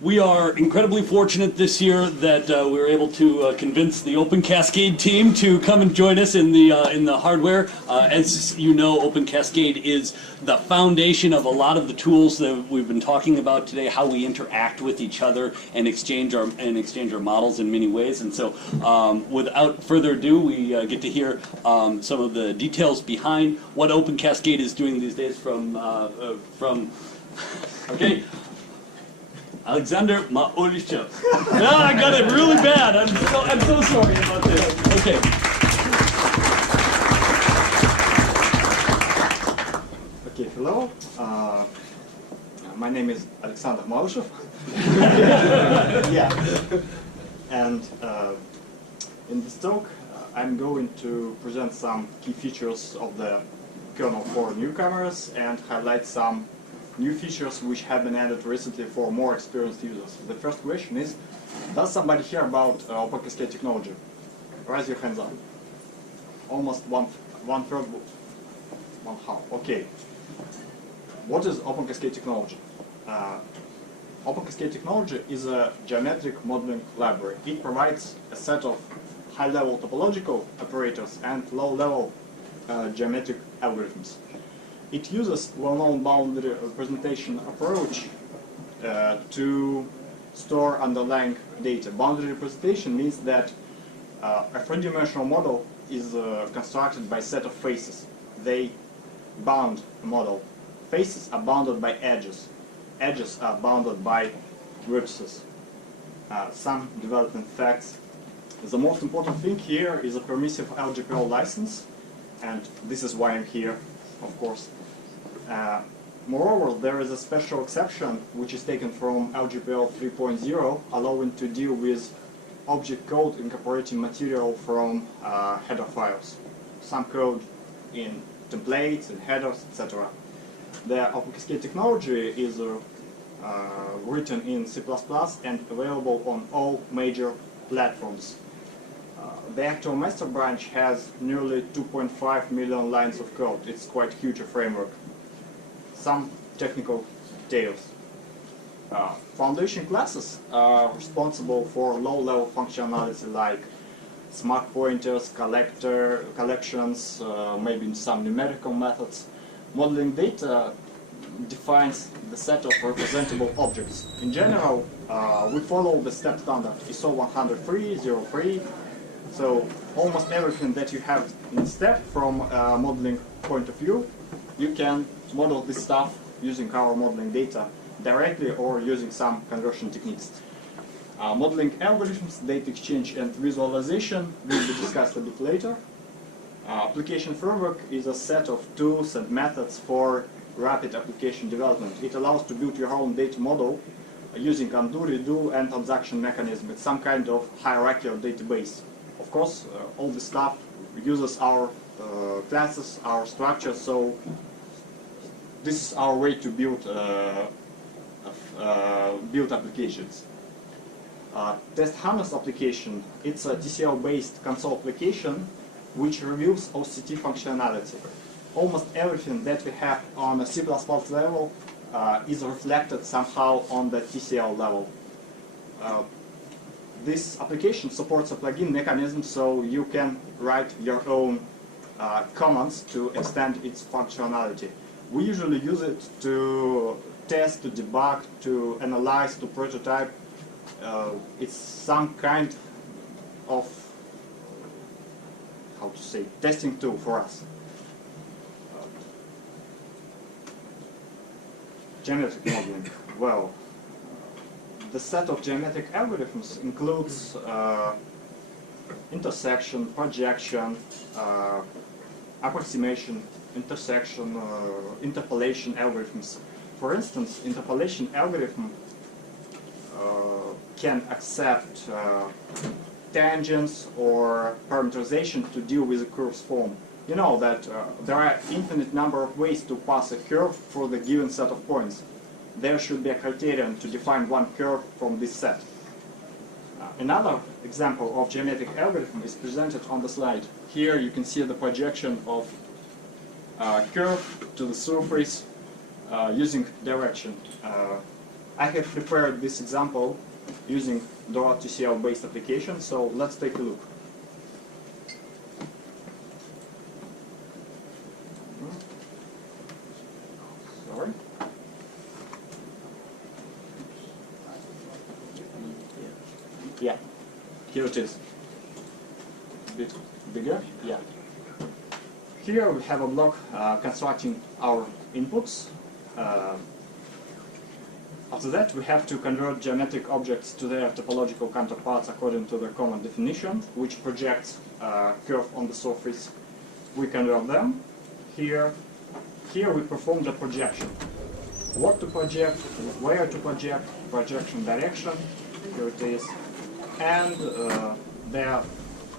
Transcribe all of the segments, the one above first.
We are incredibly fortunate this year that we were able to convince the Open Cascade team to come and join us in the hardware. As you know, Open Cascade is the foundation of a lot of the tools that we've been talking about today, how we interact with each other and exchange our models in many ways. And so, without further ado, we get to hear some of the details behind what Open Cascade is doing these days from okay. Alexander Maulichev. No, I got it really bad. I'm so sorry about this. Okay. Okay, hello. My name is Alexander Maulichev. Yeah. And in this talk, I'm going to present some key features of the kernel for newcomers and highlight some new features which have been added recently for more experienced users. The first question is, does somebody hear about Open Cascade Technology? Raise your hands up. Almost one third, one half. Okay. What is Open Cascade Technology? Open Cascade Technology is a geometric modeling library. It provides a set of high-level topological operators and low-level geometric algorithms. It uses well-known boundary representation approach to store underlying data. Boundary representation means that a three-dimensional model is constructed by a set of faces. They bound a model. Faces are bounded by edges. Edges are bounded by vertices. Some development facts. The most important thing here is a permissive LGPL license, and this is why I'm here, of course. Moreover, there is a special exception which is taken from LGPL 3.0, allowing to deal with object code incorporating material from header files. Some code in templates, in headers, etc. The Open Cascade technology is written in C++ and available on all major platforms. The actual master branch has nearly 2.5 million lines of code. It's quite huge a framework. Some technical details. Foundation classes are responsible for low-level functionality like smart pointers, collections, maybe some numerical methods. Modeling data defines the set of representable objects. In general, we follow the step standard ISO 103.03. So almost everything that you have in step from a modeling point of view, you can model this stuff using our modeling data directly or using some conversion techniques. Modeling algorithms, data exchange and visualization will be discussed a bit later. Application framework is a set of tools and methods for rapid application development. It allows to build your own data model using undo, redo and transaction mechanism. It's some kind of hierarchical database. Of course, all this stuff uses our classes, our structures, so this is our way to build build applications. Test harness application, it's a TCL-based console application which reveals OCCT functionality. Almost everything that we have on a C++ level is reflected somehow on the TCL level. This application supports a plugin mechanism, so you can write your own commands to extend its functionality. We usually use it to test, to debug, to analyze, to prototype. It's some kind of, how to say, testing tool for us. Geometric modeling. Well, the set of geometric algorithms includes intersection, projection, approximation, intersection, interpolation algorithms. For instance, interpolation algorithm can accept tangents or parameterization to deal with a curve's form. You know that there are infinite number of ways to pass a curve for the given set of points. There should be a criterion to define one curve from this set. Another example of geometric algorithm is presented on the slide. Here you can see the projection of curve to the surface using direction. I have prepared this example using DrawTCL based application, so let's take a look. Sorry. Yeah, here it is. A bit bigger, yeah. Here we have a block constructing our inputs. After that, we have to convert geometric objects to their topological counterparts according to the common definition, which projects a curve on the surface. We convert them. Here we perform the projection. What to project, where to project, projection direction, here it is, and their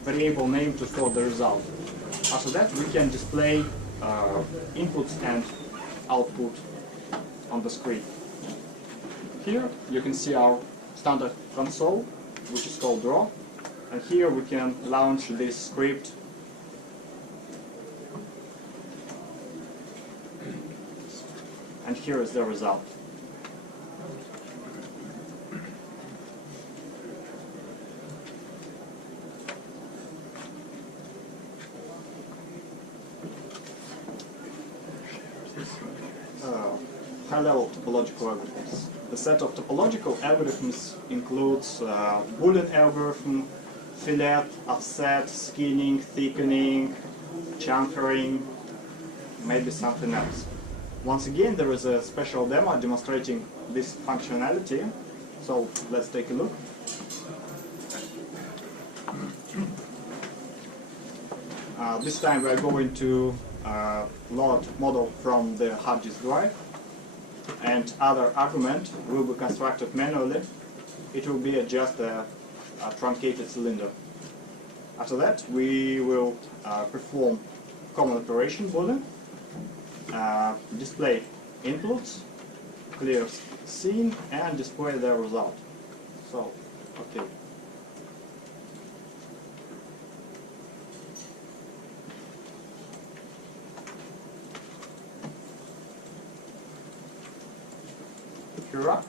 variable name to store the result. After that, we can display inputs and output on the screen. Here you can see our standard console, which is called Draw, and here we can launch this script. And here is the result. High-level topological algorithms. The set of topological algorithms includes Boolean algorithm, fillet, offset, skinning, thickening, chamfering, maybe something else. Once again, there is a special demo demonstrating this functionality, so let's take a look. This time we are going to load model from the hard disk drive, and other argument will be constructed manually. It will be just a truncated cylinder. After that, we will perform common operation Boolean, display inputs, clear scene, and display the result. So, okay. Here are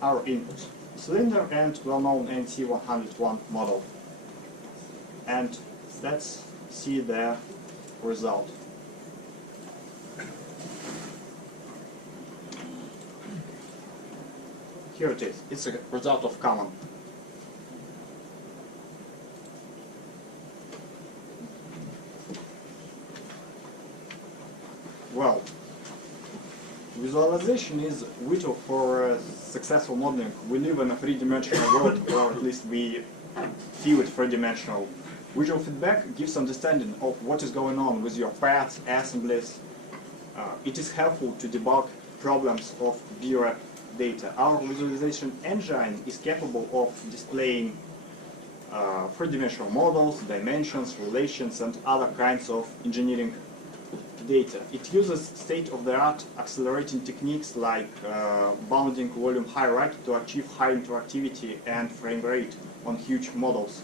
our inputs. Cylinder and well-known NC101 model. And let's see the result. Here it is. It's a result of common. Well, visualization is vital for successful modeling. We live in a three-dimensional world, or at least we feel it three-dimensional. Visual feedback gives understanding of what is going on with your paths, assemblies. It is helpful to debug problems of VRAP data. Our visualization engine is capable of displaying three-dimensional models, dimensions, relations, and other kinds of engineering data. It uses state-of-the-art accelerating techniques like bounding volume hierarchy to achieve high interactivity and frame rate on huge models.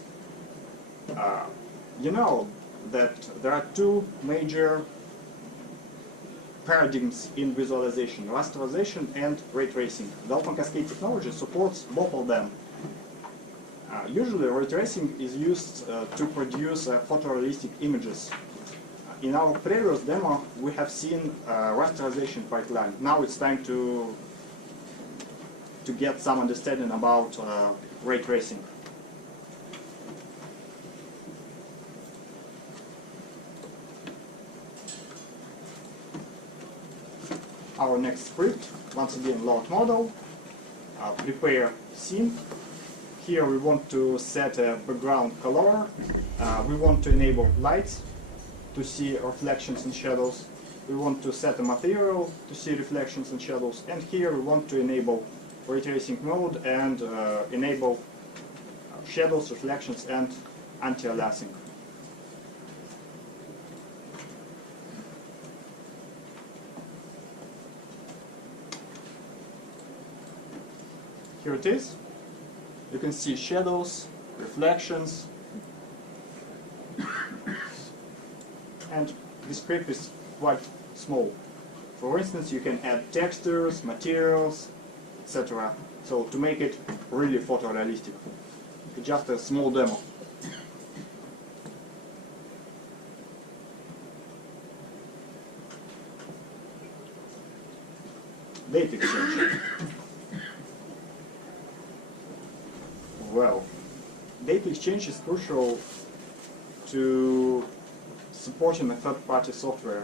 You know that there are two major paradigms in visualization: rasterization and ray tracing. The Open CASCADE technology supports both of them. Usually ray tracing is used to produce photorealistic images. In our previous demo, we have seen rasterization pipeline. Now it's time to get some understanding about ray tracing. Our next script, once again, load model, prepare scene. Here we want to set a background color. We want to enable lights to see reflections and shadows. We want to set a material to see reflections and shadows. And here we want to enable ray tracing mode and enable shadows, reflections, and anti-aliasing. Here it is. You can see shadows, reflections, and the script is quite small. For instance, you can add textures, materials, etc. So to make it really photorealistic. Just a small demo. Data exchange. Well, data exchange is crucial to supporting a third-party software.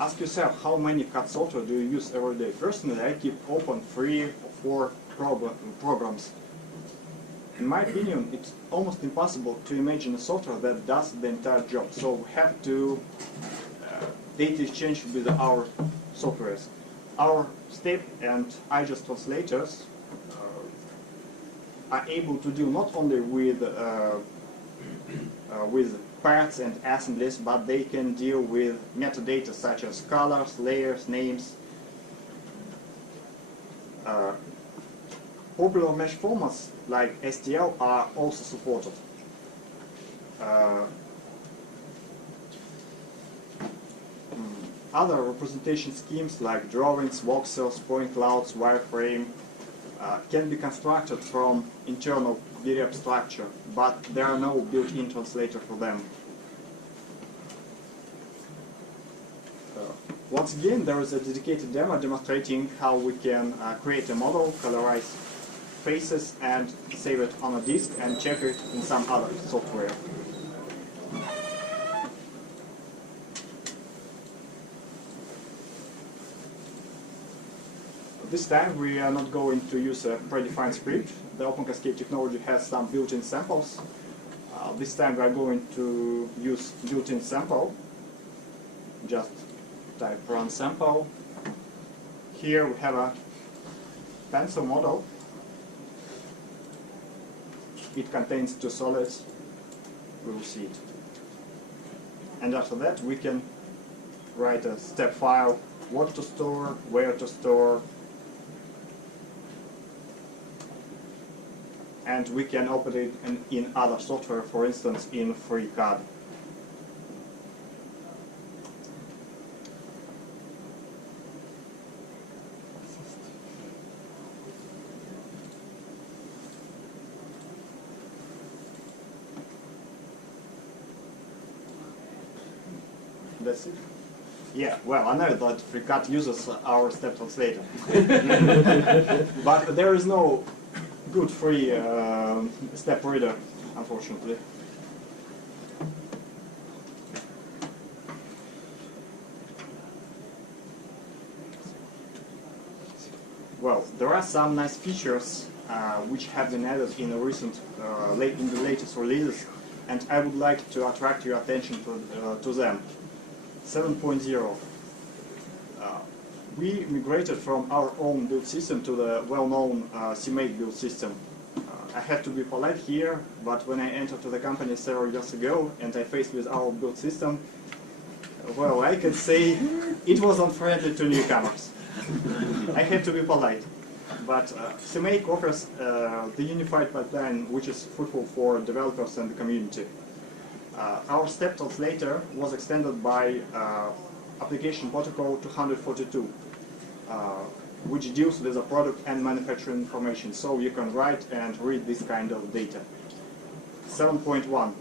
Ask yourself, how many CAD software do you use every day? Personally, I keep open 3 or 4 programs. In my opinion, it's almost impossible to imagine a software that does the entire job. So we have to data exchange with our softwares. Our step and IGES translators are able to deal not only with parts and assemblies, but they can deal with metadata such as colors, layers, names. Popular mesh formats like STL are also supported. Other representation schemes like drawings, voxels, point clouds, wireframe can be constructed from internal VREP structure, but there are no built-in translator for them. Once again, there is a dedicated demo demonstrating how we can create a model, colorize faces, and save it on a disk and check it in some other software. This time we are not going to use a predefined script. The Open CASCADE technology has some built-in samples. This time we are going to use built-in sample. Just type run sample. Here we have a pencil model. It contains 2 solids. We will see it. And after that we can write a step file, what to store, where to store, and we can open it in other software, for instance in FreeCAD. That's it. Yeah, well, I know that FreeCAD uses our step translator. But there is no good free step reader, unfortunately. Well, there are some nice features which have been added in the recent, in the latest releases, and I would like to attract your attention to them. 7.0. We migrated from our own build system to the well-known CMake build system. I have to be polite here, but when I entered to the company several years ago and I faced with our build system, well, I can say it was unfriendly to newcomers. I have to be polite. But CMake offers the unified pipeline which is fruitful for developers and the community. Our step translator was extended by application protocol 242, which deals with the product and manufacturing information, so you can write and read this kind of data. 7.1.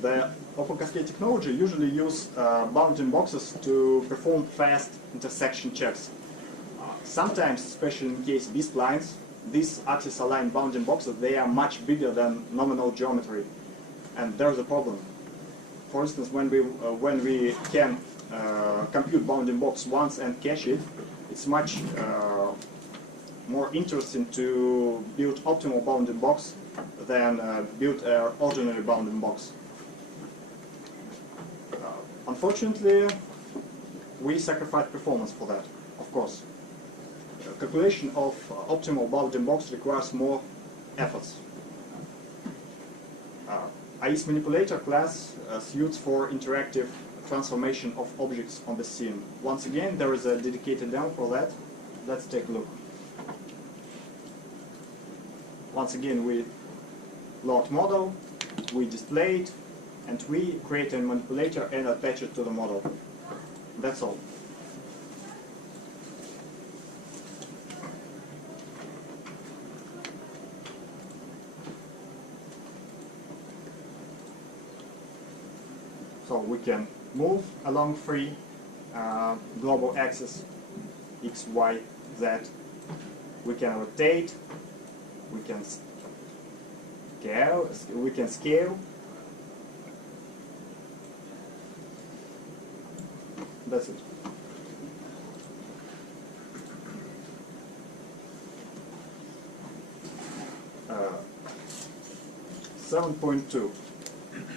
The Open CASCADE technology usually use bounding boxes to perform fast intersection checks. Sometimes, especially in case B-splines, these axis-aligned bounding boxes, they are much bigger than nominal geometry, and there's a problem. For instance, when we can compute bounding box once and cache it, it's much more interesting to build optimal bounding box than build an ordinary bounding box. Unfortunately, we sacrifice performance for that, of course. Calculation of optimal bounding box requires more efforts. IS manipulator class suits for interactive transformation of objects on the scene. Once again, there is a dedicated demo for that. Let's take a look. Once again, we load model, we display it, and we create a manipulator and attach it to the model. That's all. So we can move along three global axes, X, Y, Z. We can rotate, we can scale. That's it. Uh, 7.2.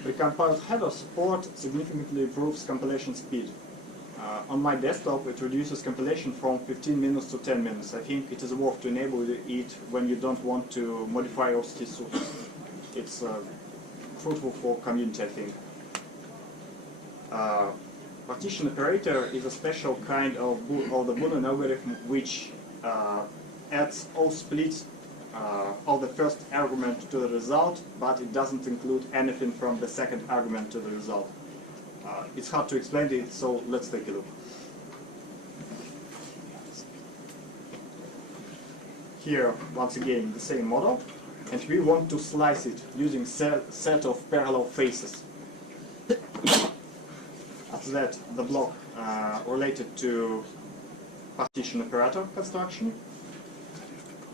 The compiled header support significantly improves compilation speed. On my desktop, it reduces compilation from 15 minutes to 10 minutes. I think it is worth to enable it when you don't want to modify OCCT3. It's fruitful for community, I think. Partition operator is a special kind of the Boolean algorithm which adds all splits of the first argument to the result, but it doesn't include anything from the second argument to the result. It's hard to explain it, so let's take a look. Here, once again, the same model, and we want to slice it using set of parallel faces. After that, the block related to partition operator construction,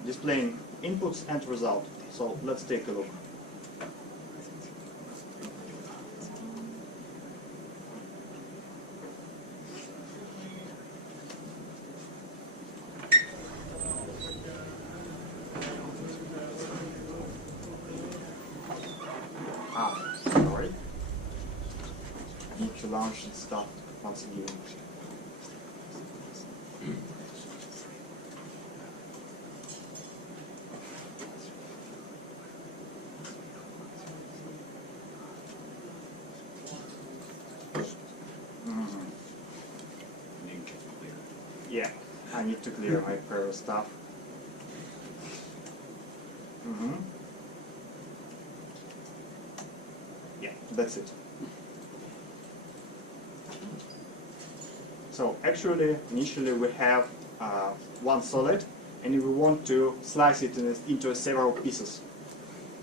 displaying inputs and result. So let's take a look. Sorry. Need to launch and start once again. Yeah, I need to clear my prior stuff. Yeah, that's it. So actually, initially we have one solid, and we want to slice it into several pieces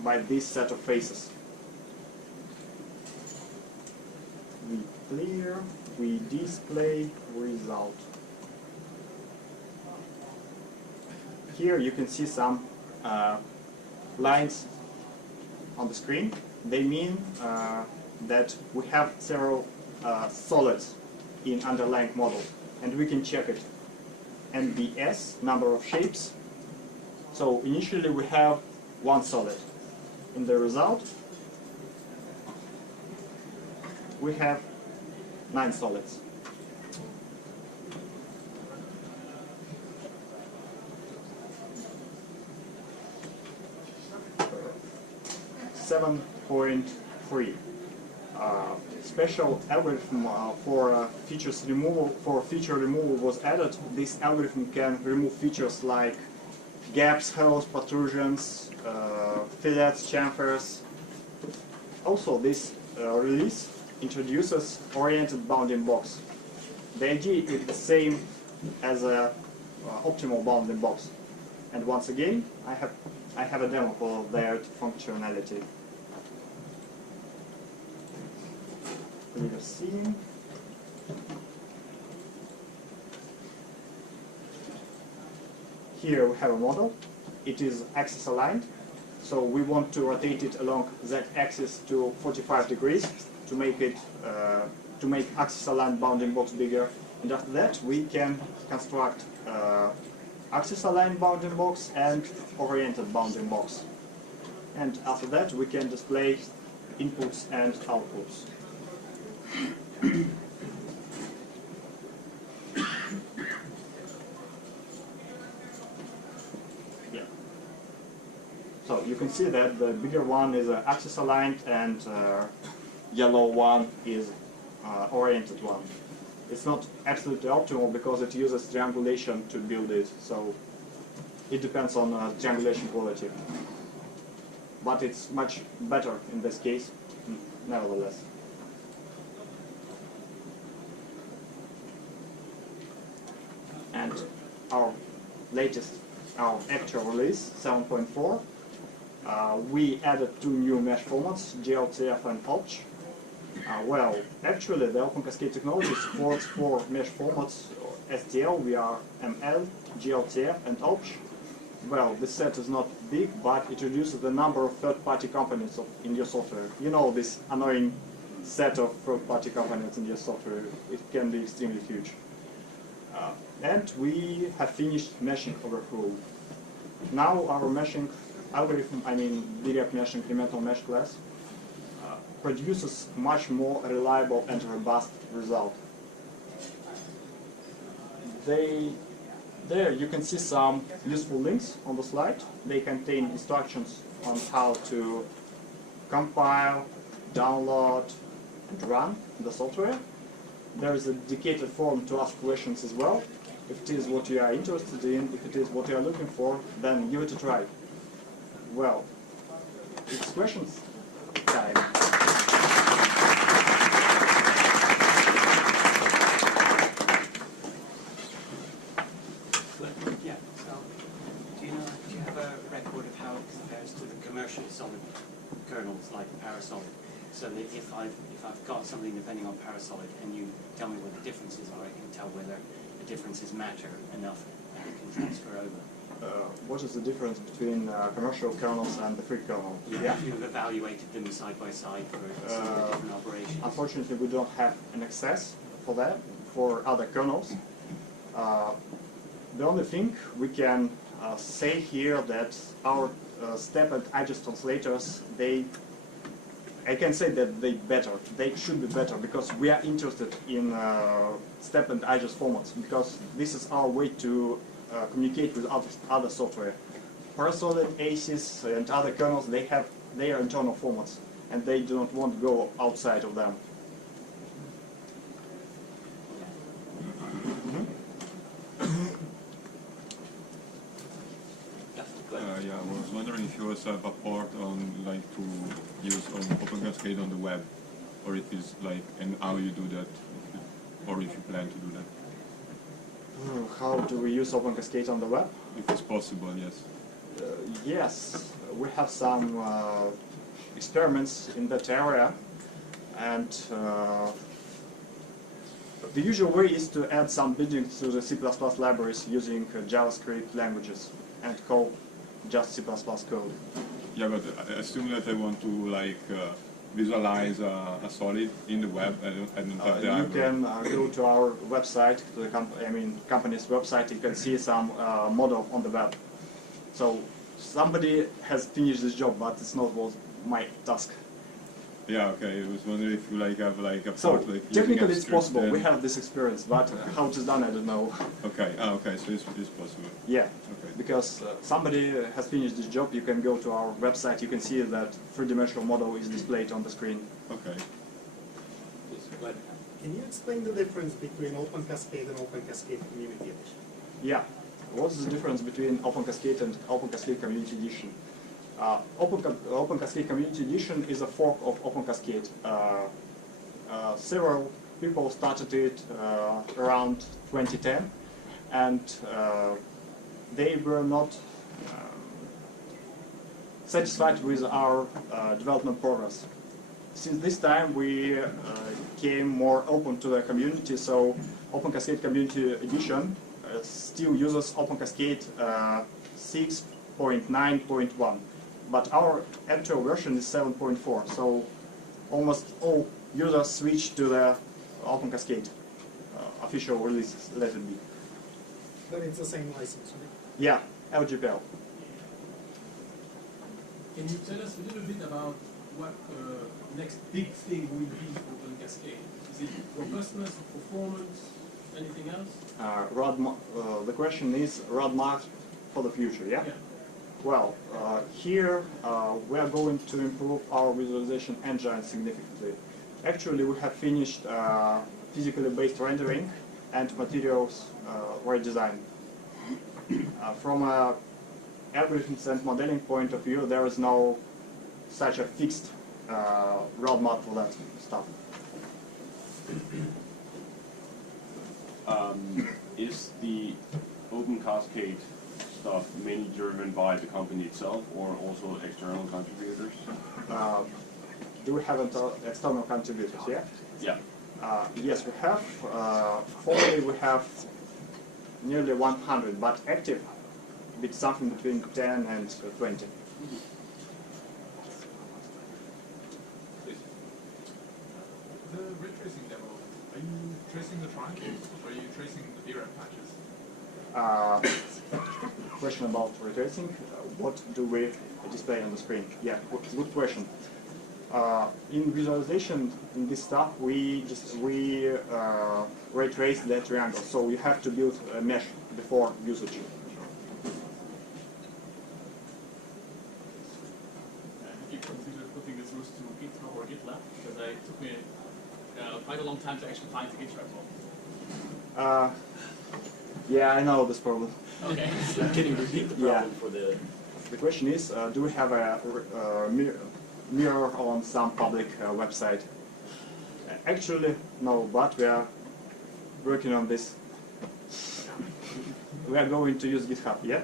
by this set of faces. We clear, we display result. Here you can see some lines on the screen. They mean that we have several solids in underlying model, and we can check it. NBS, number of shapes. So initially we have one solid. In the result, we have 9 solids. Special algorithm for feature removal was added. This algorithm can remove features like gaps, holes, protrusions, fillets, chamfers. Also, this release introduces oriented bounding box. The idea is the same as a optimal bounding box. And once again, I have a demo for their functionality. Clear scene. Here we have a model. It is axis aligned, so we want to rotate it along that axis to 45 degrees to make it axis aligned bounding box bigger. And after that, we can construct axis aligned bounding box and oriented bounding box. And after that, we can display inputs and outputs. Yeah. So you can see that the bigger one is axis aligned and yellow one is oriented one. It's not absolutely optimal because it uses triangulation to build it, so it depends on triangulation quality. But it's much better in this case. nevertheless. And our latest, our actual release, 7.4, we added 2 new mesh formats, GLTF and OPCH. Well, actually, the Open Cascade technology supports 4 mesh formats: STL, VRML, GLTF, and OPCH. Well, this set is not big, but it reduces the number of third-party components in your software. You know, this annoying set of third-party components in your software, it can be extremely huge. And we have finished meshing overhaul. Now our meshing algorithm, direct mesh incremental mesh class, produces much more reliable and robust result. There you can see some useful links on the slide. They contain instructions on how to compile, download, and run the software. There is a dedicated forum to ask questions as well. If it is what you are interested in, if it is what you are looking for, then give it a try. Well, it's questions time. Yeah, so do you have a record of how it compares to the commercial solid kernels like Parasolid? So that if I've got something depending on Parasolid and you tell me what the differences are, I can tell whether the differences matter enough that it can transfer over. What is the difference between commercial kernels and the free kernel? Yeah. You've evaluated them side by side for some of the different operations. Unfortunately, we don't have an access for that, for other kernels. The only thing we can say here that our step and IGES translators, I can say that they should be better, because we are interested in step and IGES formats, because this is our way to communicate with other software. Parasolid, ACES, and other kernels, they have their internal formats, and they do not want to go outside of them. Yeah, I was wondering if you also have a port on to use on Open Cascade on the web, or if it's and how you do that, or if you plan to do that. How do we use Open Cascade on the web? If it's possible, yes. Yes, we have some experiments in that area, and the usual way is to add some buildings to the C++ libraries using JavaScript languages and call just C++ code. Yeah, but I assume that I want to visualize a solid in the web. I don't have the You can go to our website, to the company's website. You can see some model on the web. So somebody has finished this job, but it's not was my task. Yeah, okay. I was wondering if you have a So port, technically it's possible. We have this experience, but how it is done, I don't know. Okay. Okay. So it's possible. Yeah. Okay. Because somebody has finished this job, you can go to our website, you can see that three-dimensional model is displayed on the screen. Okay. Can you explain the difference between Open Cascade and Open Cascade Community Edition? Yeah. What's the difference between Open Cascade and Open Cascade Community Edition? Open Cascade Community Edition is a fork of Open Cascade. Several people started it around 2010, and they were not satisfied with our development progress. Since this time we came more open to the community, so Open Cascade Community Edition still uses Open Cascade 6.9.1, but our actual version is 7.4, so almost all users switch to the Open Cascade official releases, let it be. But it's the same license, right? Yeah, LGPL. Can you tell us a little bit about what the next big thing will be for Open Cascade? Is it robustness, performance, anything else? The question is roadmap for the future, yeah? Well, here we are going to improve our visualization engine significantly. Actually, we have finished physically based rendering and materials redesign. From a algorithms and modeling point of view, there is no such a fixed roadmap for that stuff. Is the Open Cascade stuff mainly driven by the company itself or also external contributors? Do we have external contributors? Yeah. Yeah. Yes, we have. Formally, we have nearly 100, but active, it's something between 10 and 20. The ray tracing demo, are you tracing the triangles or are you tracing the VRAM patches? Question about retracing. What do we display on the screen? Yeah, good question. In visualization, in this stuff, we ray trace the triangle, so you have to build a mesh before usage. Have you considered putting this route to GitHub or GitLab? Because it took me quite a long time to actually find the Git repo. Yeah, I know this problem. Okay. Can you repeat the problem for the? The question is, do we have a mirror on some public website? Actually, no, but we are working on this. We are going to use GitHub, yeah?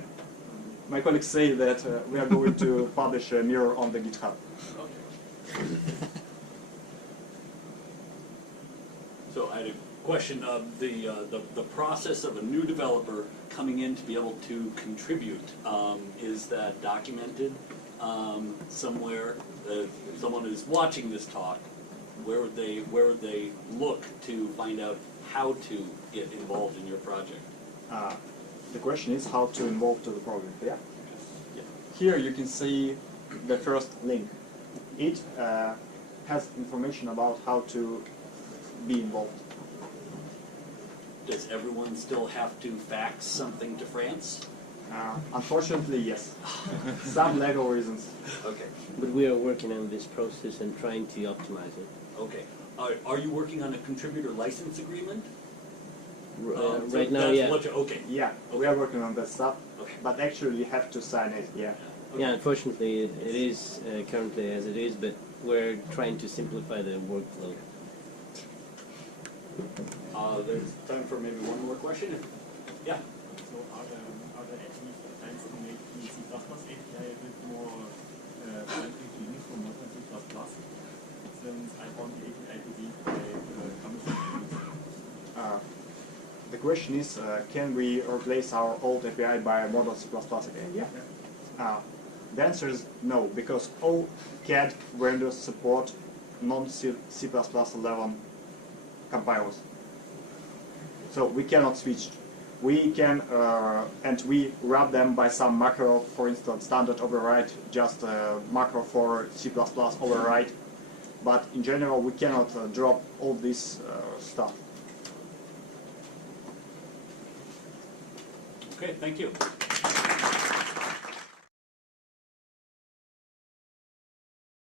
My colleagues say that we are going to publish a mirror on the GitHub. Okay. So I had a question of the process of a new developer coming in to be able to contribute. Is that documented somewhere? If someone is watching this talk, where would they look to find out how to get involved in your project? The question is how to involve to the project, yeah? Yeah. Here you can see the first link. It has information about how to be involved. Does everyone still have to fax something to France? Unfortunately, yes. Some legal reasons. Okay. But we are working on this process and trying to optimize it. Okay. Are you working on a contributor license agreement? Right So now, that's yeah. what okay. Yeah, we are working on that stuff, Okay. but actually you have to sign it, yeah. Yeah, unfortunately, it is currently as it is, but we're trying to simplify the workflow. There's time for maybe one more question. Yeah. So are there any plans to make the C++ API a bit more friendly to use for modern C++? Since I want the API to be The question is, can we replace our old API by a modern C++ API? Yeah. The answer is no, because all CAD vendors support non-C++ 11 compilers. So we cannot switch. We can, and we wrap them by some macro, for instance, standard override, just a macro for C++ override. But in general, we cannot drop all this stuff. Okay. Thank you.